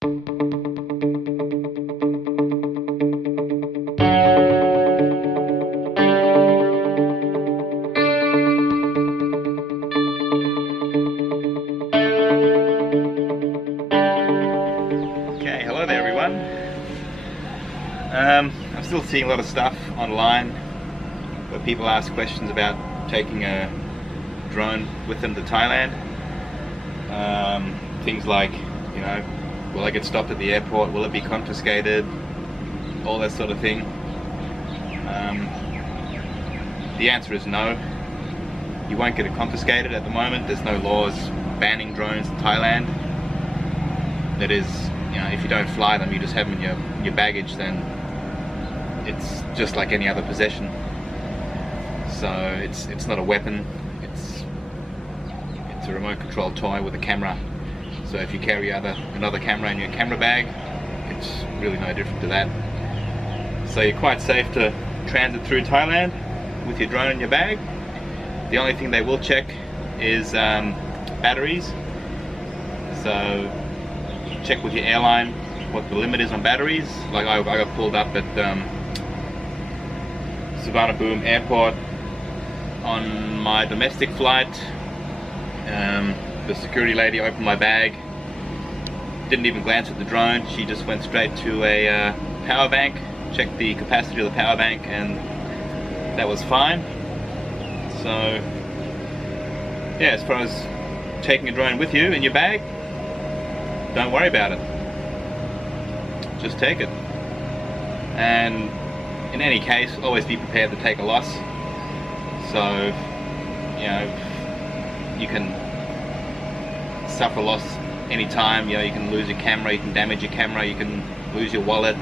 Okay, hello there everyone. I'm still seeing a lot of stuff online where people ask questions about taking a drone with them to Thailand. Things like, you know, will I get stopped at the airport? Will it be confiscated? All that sort of thing. The answer is no. You won't get it confiscated at the moment. There's no laws banning drones in Thailand. That is, you know, if you don't fly them, you just have them in your baggage, then it's just like any other possession. So it's not a weapon. It's a remote control toy with a camera. So if you carry another camera in your camera bag, it's really no different to that. So you're quite safe to transit through Thailand with your drone in your bag. The only thing they will check is batteries. So check with your airline what the limit is on batteries. Like I got pulled up at Suvarnabhumi Airport on my domestic flight. The security lady opened my bag, didn't even glance at the drone. She just went straight to a power bank, checked the capacity of the power bank, and that was fine. So yeah, as far as taking a drone with you in your bag, don't worry about it. Just take it. And in any case, always be prepared to take a loss. So, you know, you can suffer loss anytime. You know, you can lose your camera, you can damage your camera, you can lose your wallet.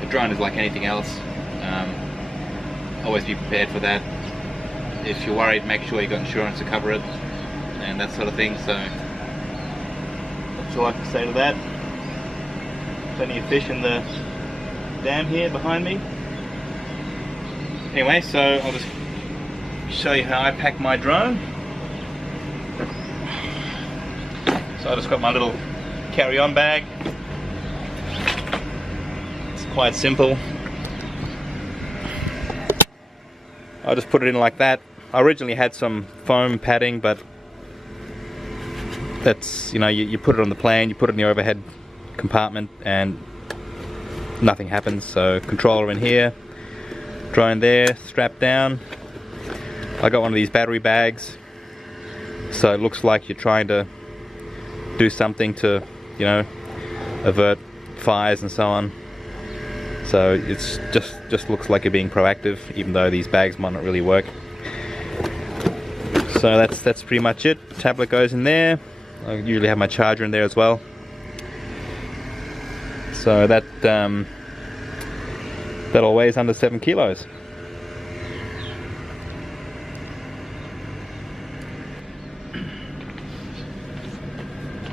A drone is like anything else. Always be prepared for that. If you're worried, make sure you got insurance to cover it and that sort of thing. So that's all I can say to that. Plenty of fish in the dam here behind me. Anyway, so I'll just show you how I pack my drone. So I just got my little carry-on bag. It's quite simple. I'll just put it in like that. I originally had some foam padding, but that's, you know, you put it on the plane, you put it in the overhead compartment and nothing happens. So controller in here, drone there, strapped down. I got one of these battery bags, so it looks like you're trying to do something to, you know, avert fires and so on. So it's just looks like you're being proactive, even though these bags might not really work. So that's pretty much it. Tablet goes in there. I usually have my charger in there as well. So that all weighs under 7 kilos.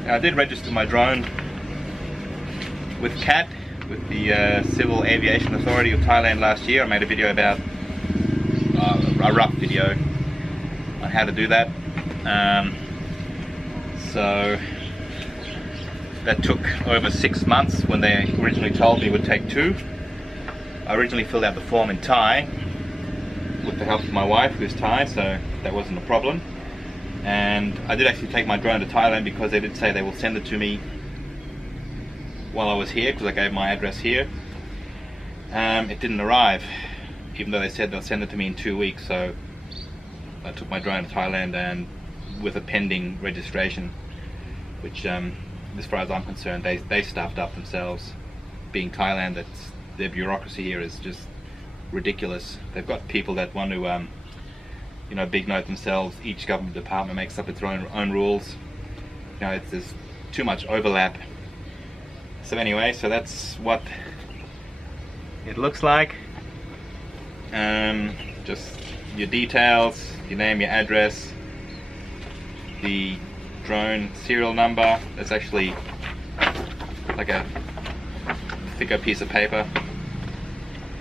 Now, I did register my drone with CAT, with the Civil Aviation Authority of Thailand last year. I made a video about, a rough video on how to do that. So that took over 6 months when they originally told me it would take 2. I originally filled out the form in Thai with the help of my wife, who's Thai, so that wasn't a problem. And I did actually take my drone to Thailand because they did say they will send it to me while I was here, because I gave my address here. It didn't arrive, even though they said they'll send it to me in 2 weeks. So I took my drone to Thailand, and with a pending registration, which as far as I'm concerned, they stuffed up themselves. Being Thailand, their bureaucracy here is just ridiculous. They've got people that want to you know, big note themselves. Each government department makes up its own rules. You know, there's too much overlap. So anyway, so that's what it looks like. Just your details, your name, your address, the drone serial number. That's actually like a thicker piece of paper.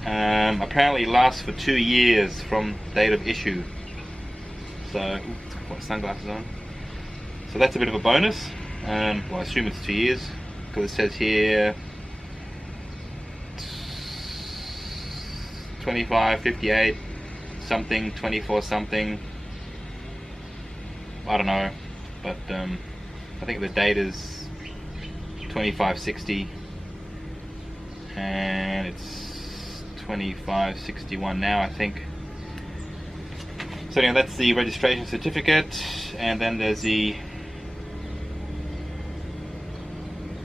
Apparently lasts for 2 years from date of issue. So, let's put sunglasses on. So that's a bit of a bonus. Well, I assume it's 2 years. because it says here 25.58 something, 24 something, I don't know, but I think the date is 25.60 and it's 25.61 now, I think. So anyway, that's the registration certificate, and then there's the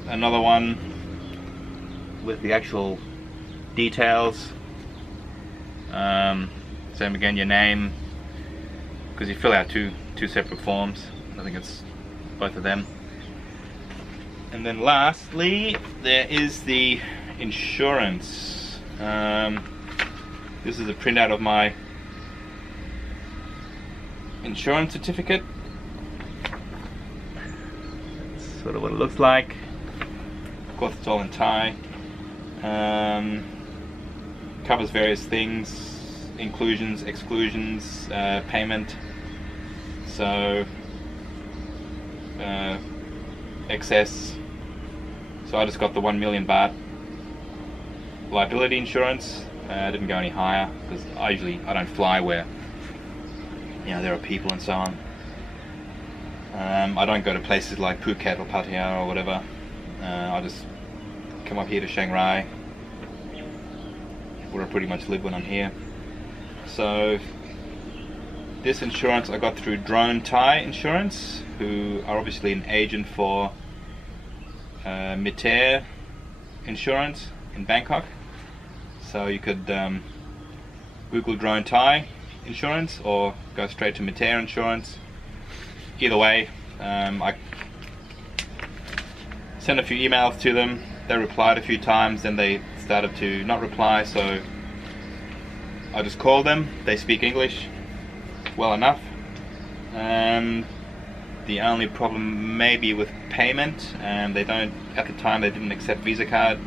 another one with the actual details. Same again, your name, because you fill out two separate forms. I think it's both of them. And then lastly, there is the insurance. This is a printout of my insurance certificate. That's sort of what it looks like. Of course, it's all in Thai. Covers various things, inclusions, exclusions, payment, so excess. So I just got the 1 million baht liability insurance. I didn't go any higher because I don't fly where there are people and so on. I don't go to places like Phuket or Pattaya or whatever. I just come up here to Chiang Rai, where I pretty much live when I'm here. So this insurance I got through Drone Thai Insurance, who are obviously an agent for Mitair Insurance in Bangkok. So you could Google Drone Thai Insurance or go straight to Mitair Insurance. Either way, I sent a few emails to them. They replied a few times, then they started to not reply, so I just called them. They speak English well enough. The only problem may be with payment, and they don't, at the time they didn't accept Visa card.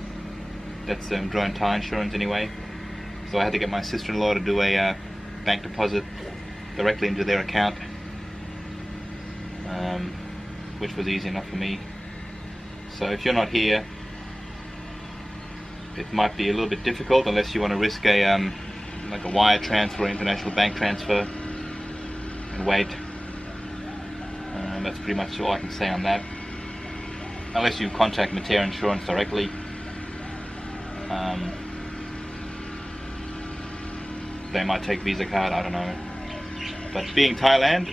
That's Drone Thai Insurance anyway. So I had to get my sister-in-law to do a bank deposit directly into their account, which was easy enough for me. So if you're not here, it might be a little bit difficult unless you want to risk a like a wire transfer or international bank transfer and wait. That's pretty much all I can say on that. Unless you contact Mitair Insurance directly. They might take Visa card, I don't know. But being Thailand,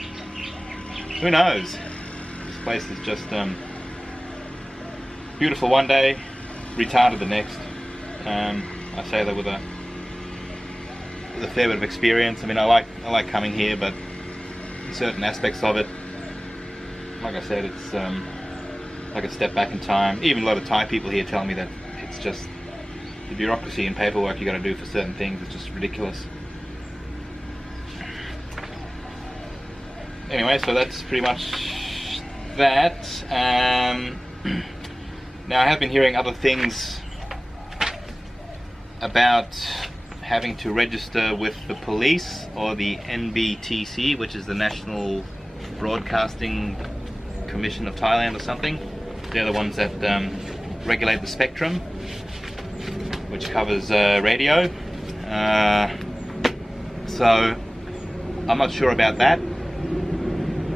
who knows? This place is just beautiful one day, retarded the next. I say that with a fair bit of experience. I mean, I like coming here, but certain aspects of it, like I said, it's like a step back in time. Even a lot of Thai people here tell me that it's just the bureaucracy and paperwork you got to do for certain things is just ridiculous. Anyway, so that's pretty much that. Now I have been hearing other things about having to register with the police or the NBTC, which is the National Broadcasting Commission of Thailand or something. They're the ones that regulate the spectrum, which covers radio. So I'm not sure about that.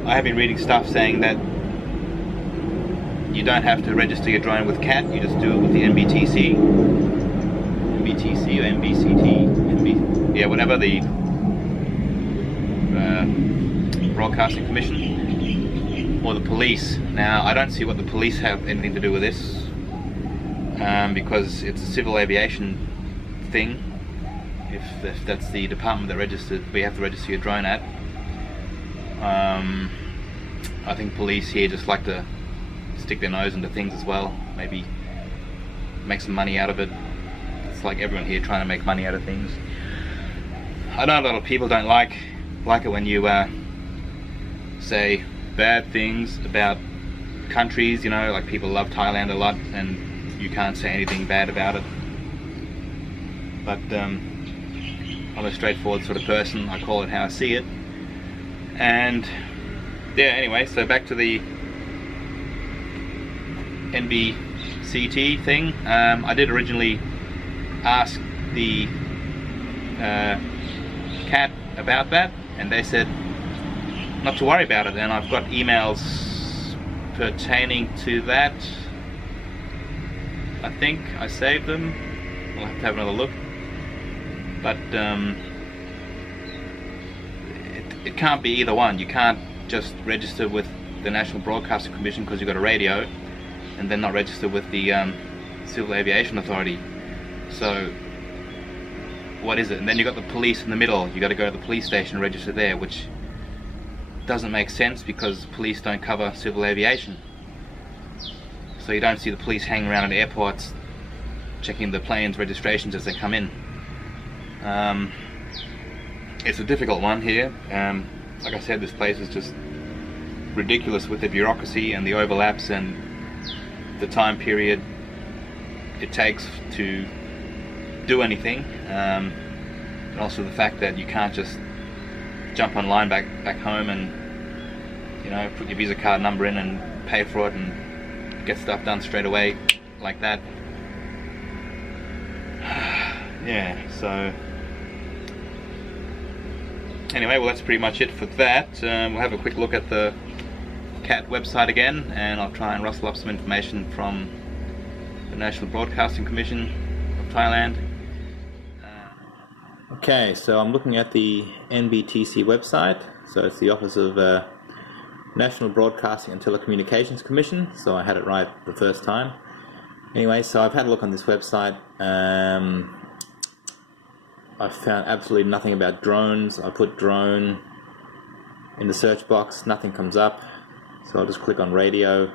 I have been reading stuff saying that you don't have to register your drone with CAT, you just do it with the NBTC. NBTC or MBCT, yeah, whatever, the Broadcasting Commission, or the police. Now, I don't see what the police have anything to do with this, because it's a civil aviation thing. If that's the department that we have to register your drone at. I think police here just like to stick their nose into things as well, maybe make some money out of it. It's like everyone here trying to make money out of things. I know a lot of people don't like it when you say bad things about countries, you know, like people love Thailand a lot and you can't say anything bad about it. But I'm a straightforward sort of person. I call it how I see it. And yeah, anyway, so back to the CT thing. I did originally ask the CAT about that, and they said not to worry about it, and I've got emails pertaining to that. I think I saved them. We'll have to have another look, but it can't be either one. You can't just register with the National Broadcasting Commission because you've got a radio and then not register with the Civil Aviation Authority. So what is it? And then you've got the police in the middle. You got to go to the police station and register there, which doesn't make sense because police don't cover civil aviation. So you don't see the police hanging around at airports checking the planes' registrations as they come in. It's a difficult one here. Like I said, this place is just ridiculous with the bureaucracy and the overlaps and the time period it takes to do anything, and also the fact that you can't just jump online back home and, you know, put your Visa card number in and pay for it and get stuff done straight away like that. Yeah, so anyway, well, that's pretty much it for that. We'll have a quick look at the CAT website again, and I'll try and rustle up some information from the National Broadcasting Commission of Thailand. Okay, so I'm looking at the NBTC website. So it's the Office of National Broadcasting and Telecommunications Commission, so I had it right the first time. Anyway, so I've had a look on this website. I found absolutely nothing about drones. I put drone in the search box, nothing comes up, so I'll just click on radio.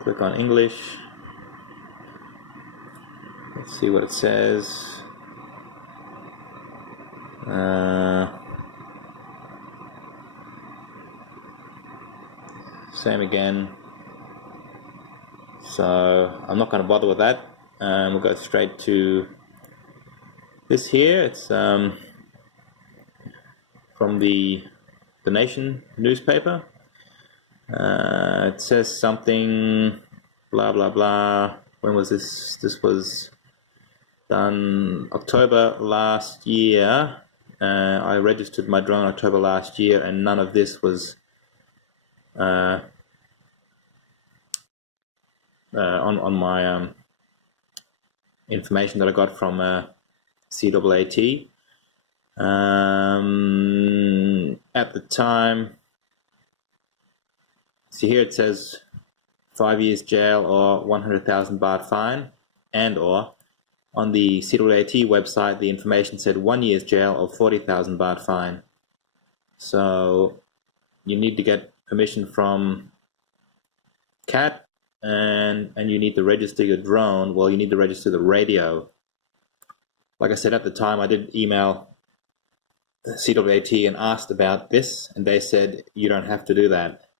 Click on English. Let's see what it says. Same again. So I'm not going to bother with that. We'll go straight to this here. It's from the Nation newspaper. It says something blah blah blah. When was this? This was done October last year. I registered my drone October last year, and none of this was on my information that I got from CAAT. At the time, see here it says 5 years jail or 100,000 baht fine, and or on the CAAT website the information said 1 year's jail or 40,000 baht fine. So you need to get permission from CAT, and you need to register your drone. Well, you need to register the radio. Like I said, at the time I did email CAAT and asked about this, and they said you don't have to do that.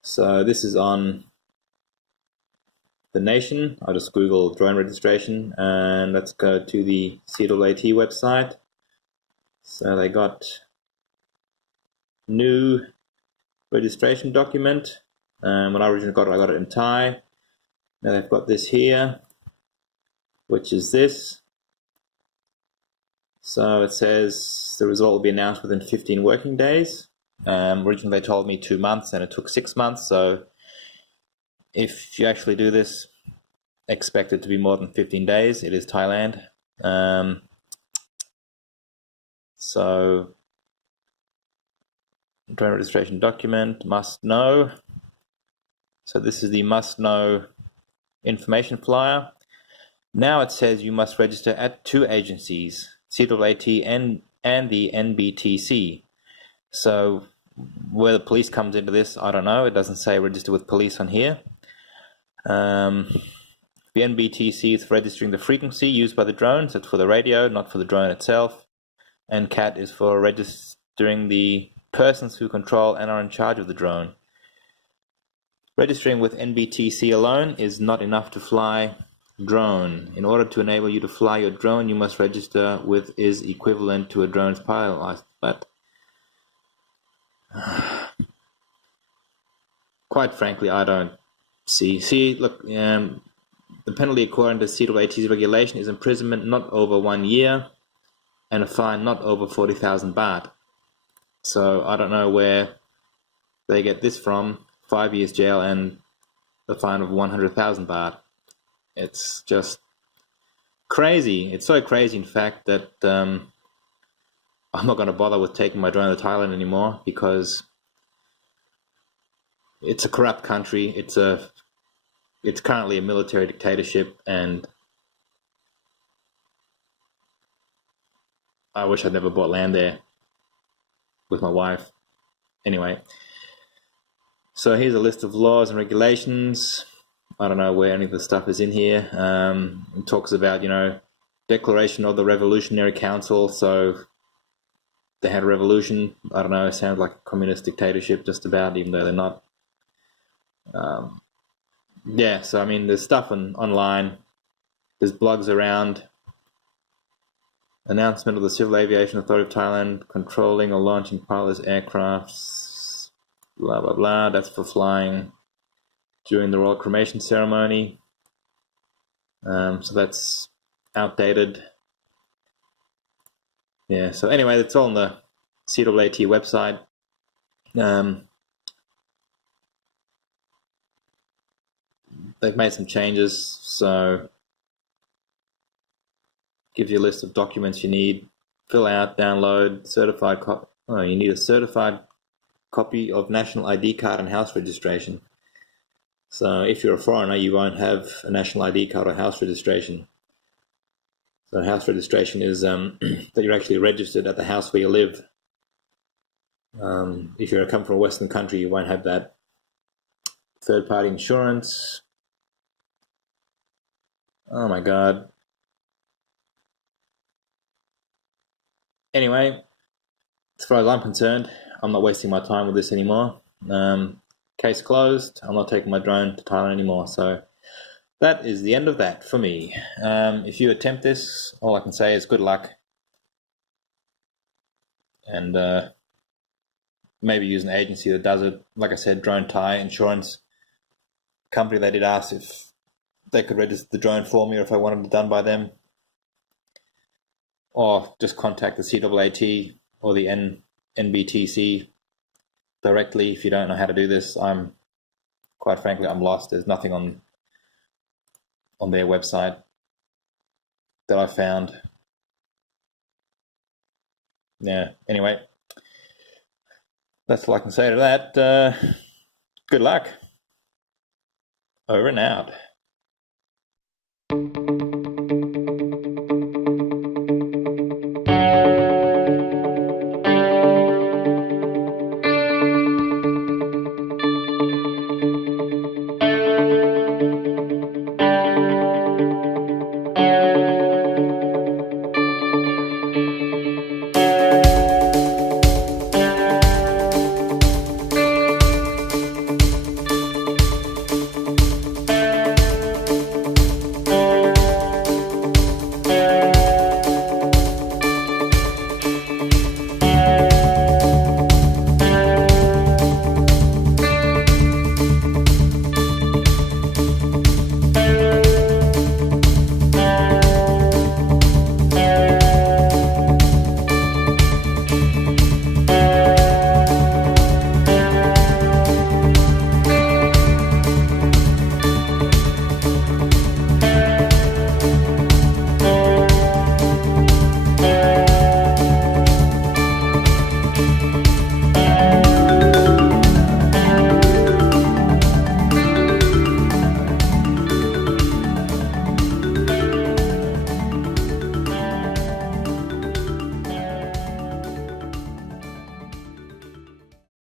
So this is on the Nation. I'll just Google drone registration, and let's go to the CAAT website. So they got new registration document. When I originally got it, I got it in Thai. Now they've got this here, which is this. So it says the result will be announced within 15 working days. Originally they told me 2 months, and it took 6 months. So if you actually do this, expect it to be more than 15 days. It is Thailand. So drone registration document, must know. So this is the must know information flyer. Now it says you must register at 2 agencies, CAAT and the NBTC. So where the police comes into this, I don't know. It doesn't say register with police on here. The NBTC is for registering the frequency used by the drone. So it's for the radio, not for the drone itself. And CAT is for registering the persons who control and are in charge of the drone. Registering with NBTC alone is not enough to fly drone. In order to enable you to fly your drone, you must register with is equivalent to a drone's pilot license. But quite frankly, I don't see. Look, the penalty according to CAAT's regulation is imprisonment not over 1 year and a fine not over 40,000 baht. So I don't know where they get this from. 5 years jail and a fine of 100,000 baht. It's just crazy. It's so crazy, in fact, that I'm not going to bother with taking my drone to Thailand anymore, because it's a corrupt country. It's currently a military dictatorship, and I wish I'd never bought land there with my wife. Anyway, so here's a list of laws and regulations. I don't know where any of the stuff is in here. It talks about, declaration of the Revolutionary Council. So they had a revolution. I don't know, it sounds like a communist dictatorship just about, even though they're not. Yeah, so I mean, there's stuff online. There's blogs around. Announcement of the Civil Aviation Authority of Thailand controlling or launching pilotless aircrafts. Blah, blah, blah. That's for flying during the royal cremation ceremony. So that's outdated. Yeah, so anyway, that's all on the CAAT website. They've made some changes, so gives you a list of documents you need. Fill out, download, certified you need a certified copy of national ID card and house registration. So if you're a foreigner, you won't have a national ID card or house registration. So house registration is that you're actually registered at the house where you live. If you come from a Western country, you won't have that. Third-party insurance. Oh my God. Anyway, as far as I'm concerned, I'm not wasting my time with this anymore. Case closed. I'm not taking my drone to Thailand anymore. So that is the end of that for me. If you attempt this, all I can say is good luck. And maybe use an agency that does it. Like I said, Drone Thai Insurance company, they did ask if they could register the drone for me or if I wanted it done by them. Or just contact the CAAT or the NBTC directly if you don't know how to do this. Quite frankly, I'm lost. There's nothing on their website that I found. Yeah, anyway, that's all I can say to that. Good luck. Over and out.